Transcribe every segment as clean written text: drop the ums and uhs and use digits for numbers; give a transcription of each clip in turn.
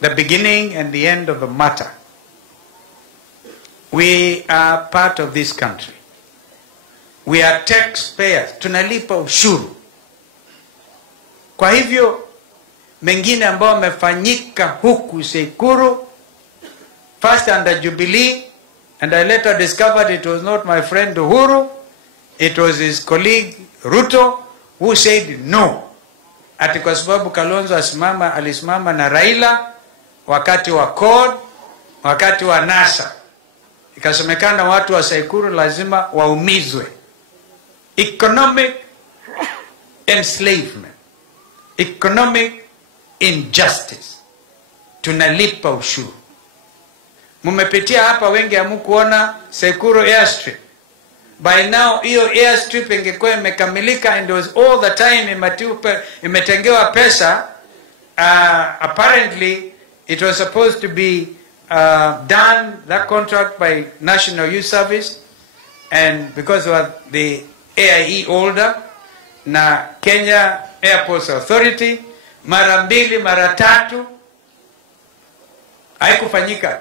the beginning and the end of the matter. We are part of this country. We are taxpayers. Tunalipa ushuru. Kwa hivyo, mengine ambao wamefanyika huku Sekuru, first under Jubilee, and I later discovered it was not my friend Uhuru, it was his colleague Ruto, who said no. Ati kwa sababu Kalonzo alisimama na Raila, wakati wa CORD, wakati wa NASA. Ikasemekana watu wa Sekuru lazima waumizwe. Economic enslavement. Economic injustice. Tunalipa ushuru. Mumepitia hapa wengi hamukuona Sekuru airstrip. By now, hiyo airstrip ingekuwa imekamilika and was all the time imetengewa pesa. Apparently, it was supposed to be done, that contract, by National Youth Service, and because of the AIE order, na Kenya Airports Authority, mara mbili, mara tatu, haikufanyika.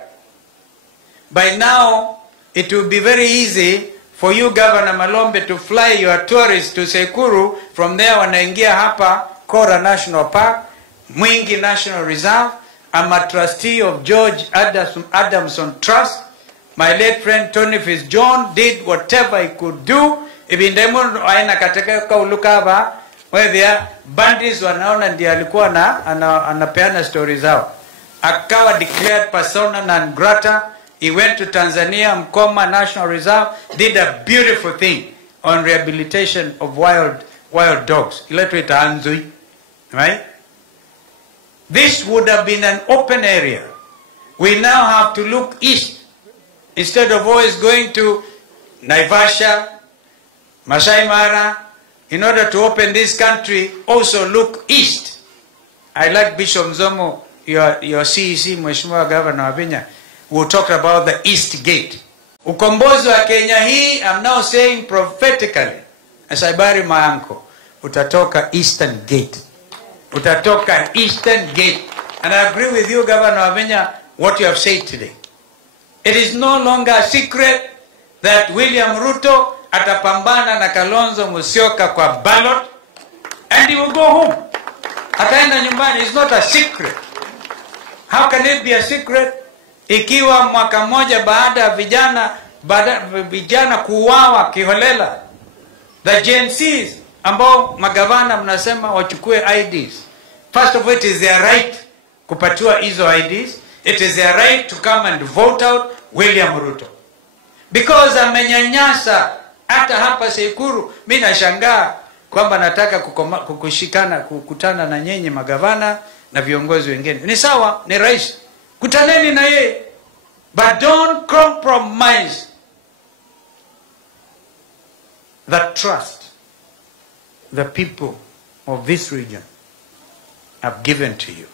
By now, it will be very easy for you, Governor Malombe, to fly your tourists to Sekuru. From there, wanaingia hapa Kora National Park, Mwingi National Reserve. I'm a trustee of George Adamson Trust. My late friend Tony Fitzjohn did whatever he could do. Ibindemo aina katika ulukava, where there bandits wanaona ndiye alikuwa anapeana stories zao. Akawa declared persona non grata. He went to Tanzania, Mkoma National Reserve, did a beautiful thing on rehabilitation of wild dogs. Right? This would have been an open area. We now have to look east. Instead of always going to Naivasha, Masai Mara, in order to open this country, also look east. I like Bishop Nzomo, your CEC, Mheshimiwa Governor wa Kenya, who talked about the East Gate. Ukombozi wa Kenya hii, I'm now saying prophetically, as I bury my uncle, utatoka Eastern Gate. Utatoka Eastern Gate. And I agree with you, Governor wa Kenya, what you have said today. It is no longer a secret that William Ruto atapambana na Kalonzo Musyoka kwa ballot, and he will go home. Ataenda nyumbani. It's not a secret. How can it be a secret? Ikiwa mwaka moja baada ya vijana kuuawa kiholela, the Gen Zs ambao magavana mnasema wachukue IDs. First of all, it is their right kupatiwa hizo IDs. It is their right to come and vote out William Ruto. Because amenyanyasa hata hapa Sekuru. Mimi nashangaa kwamba nataka kukutana na nyenye magavana na viongozi wengine. Ni sawa, ni rais. Kutaneni na yeye. But don't compromise the trust the people of this region have given to you.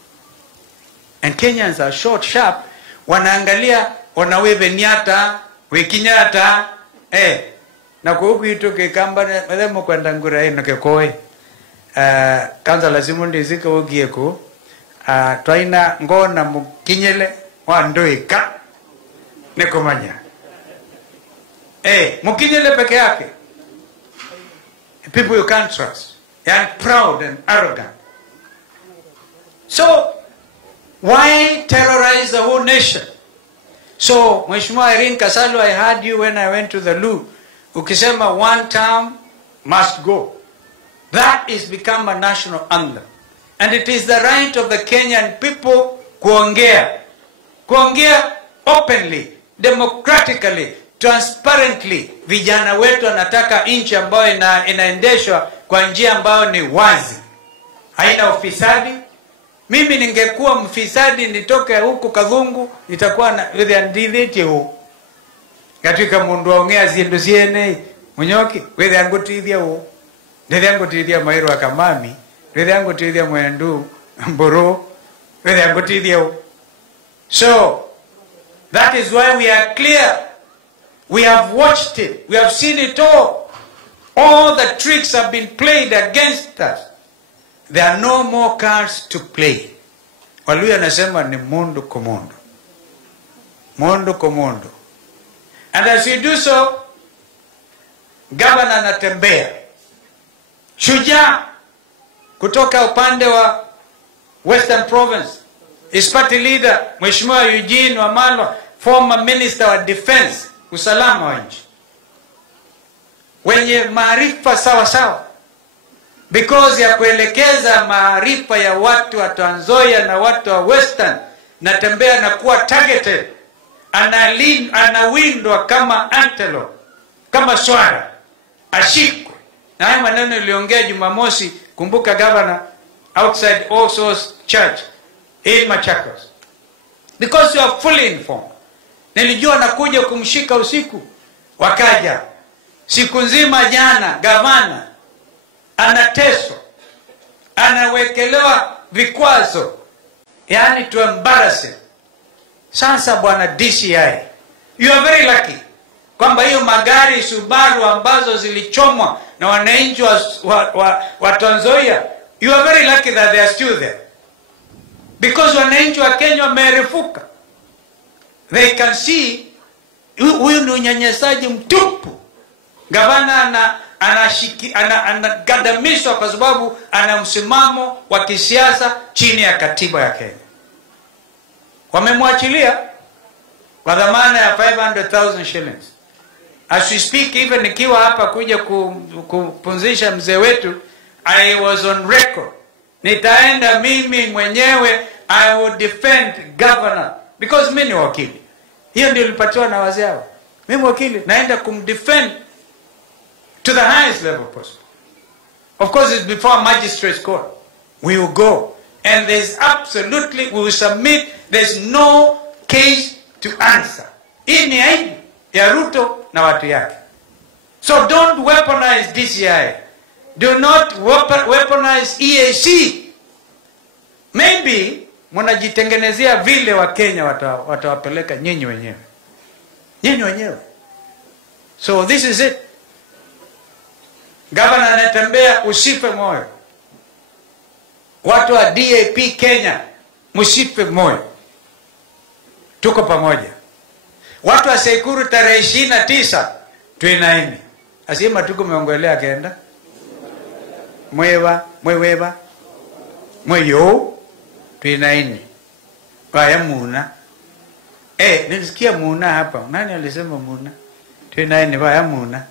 And Kenyans are short, sharp. Wanaangalia, wanawe nyata, wekinyata, na kuhuku itoke kamba, mademo kwa ndangura na kekoe. Kanza lazimundi zika ugieko, twaina ngona mukinyele, wandoika, nekomanya. Mukinyele peke yake. People you can't trust. They are proud and arrogant. So, why terrorize the whole nation? So, Mheshimiwa Irene Kasalo, I heard you when I went to the loo. Ukisema one term must go. That is become a national anthem. And it is the right of the Kenyan people kuongea. Kuongea openly, democratically, transparently. Vijana wetu wanataka nchi ambayo inaendeshwa kwa njia ambayo ni wazi. Haina ufisadi. Mimi ningekuwa mfisadi nitoke huku Kadhungu, nitakuwa na ndivete huko. Katika mundu waongea zindu ziene, munyoki, wethe yangu tithia huko. Wethe yangu tithia Mairu Akamami, wethe yangu tithia Mwendu Mburu, wethe yangu tithia huko. So, that is why we are clear. We have watched it. We have seen it all. All the tricks have been played against us. There are no more cards to play. Waluya nasema ni mundu kumundu. Mundu kumundu. And as we do so, Governor anatembea. Shujaa kutoka upande wa Western Province, his party leader Mheshimiwa Eugene Wamalwa, former Minister wa Defense, usalama wa nchi, wenye maarifa sawa sawa, because ya kuelekeza maarifa ya watu wa Trans Nzoia na watu wa Western, natembea na kuwa targeted, anawindwa kama antelope, kama swara, ashikwe. Na haya maneno niliongea Jumamosi, kumbuka Governor, outside All Souls Church in Machakos, because you are fully informed. Nilijua nakuja kumshika usiku, wakaja siku nzima. Jana gavana anateswa, anawekelewa vikwazo, yani to embarrass him. Sasa bwana DCI, you are very lucky kwamba hiyo magari Subaru ambazo zilichomwa na wananchi wa Trans Nzoia, you are very lucky that they are still there, because wananchi wa Kenya wamerefuka. They can see huyu ni unyanyasaji mtupu. Gavana anagadamishwa kwa sababu ana msimamo wa kisiasa chini ya katiba ya Kenya. Wamemwachilia kwa dhamana ya 500,000 shillings. As we speak, even nikiwa hapa kuja kupunzisha mzee wetu, I was on record. Nitaenda mimi mwenyewe, I will defend governor, because mimi ni wakili. Hiyo ndio nilipatiwa na wazee hao. Mimi wakili, naenda kumdefend to the highest level possible. Of course, it's before a magistrate's court. We will go. And there's absolutely, we will submit, there's no case to answer. Hii ni aibu ya Ruto na watu yake. So don't weaponize DCI. Do not weaponize EAC. Maybe mnajitengenezea vile wa Kenya watawapeleka nyinyi wenyewe. Nyinyi wenyewe. So this is it. Governor anatembea, usife moyo. Watu wa DAP Kenya, msife moyo. Tuko pamoja. Watu wa Sekuru tarehe 29 tuinaini. Asema tuko meongelea kenda. Mweyo tuinaini. Waya Muna. Nilisikia Muna hapa. Nani alisema Muna? Tuinaini waya Muna.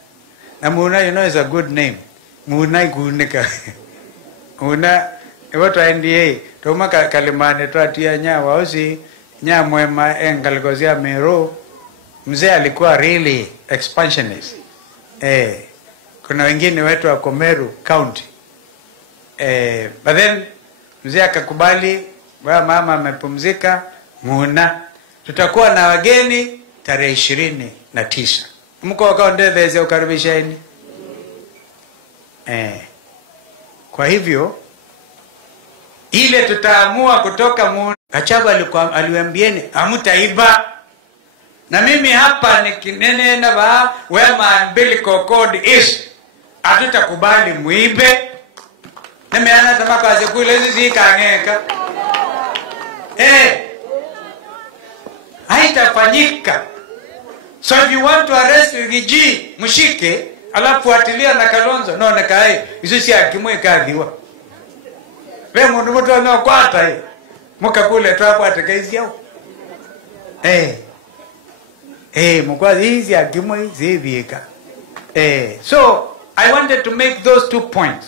Na Muna, you know, is a good name. Muna igunika. Muna, watu wa NDA. Tuma kalimane tuatia nyawa osi. Nya mwema engalgozia Meru. Mzee alikuwa really expansionist. Kuna wengine wetu wa Komeru County. But then mzee akakubali, mama amepumzika, Muna. Tutakuwa na wageni tarehe 29. Mko wakao ndeze ukaribisheni. Kwa hivyo ile tutaamua kutoka Muna. Gachagua aliwaambieni hamtaiba. Na mimi hapa nikinene na where my umbilical cord is, hatutakubali muibe. Na mimi anasema kazi kule hizi kangeka. Haitafanyika. So if you want to arrest Rigiji, mshike, alafu fuatilia na Kalonzo. No, nakai, hizo si akimwe kadhiwa. Wewe mtu anaokwata hii. Muka kule tu hapo atakaizi yao. Mkwazi hizi akimwe zivieka. So I wanted to make those 2 points.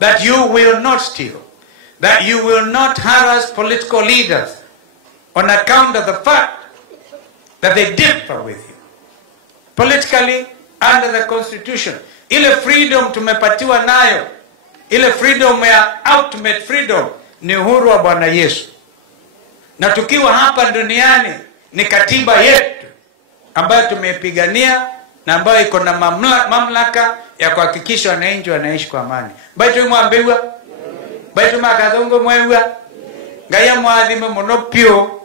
That you will not steal. That you will not harass political leaders on account of the fact that they differ with you. Politically, under the constitution. Ile freedom tumepatiwa nayo. Ile freedom ya ultimate freedom ni uhuru wa Bwana Yesu. Na tukiwa hapa duniani ni katiba yetu ambayo tumepigania na ambayo iko na mamlaka ya kuhakikisha wananchi wanaishi kwa amani. Baitu mwambiwa, baitu makazongo mwewa, ngaya mwadhime monopio,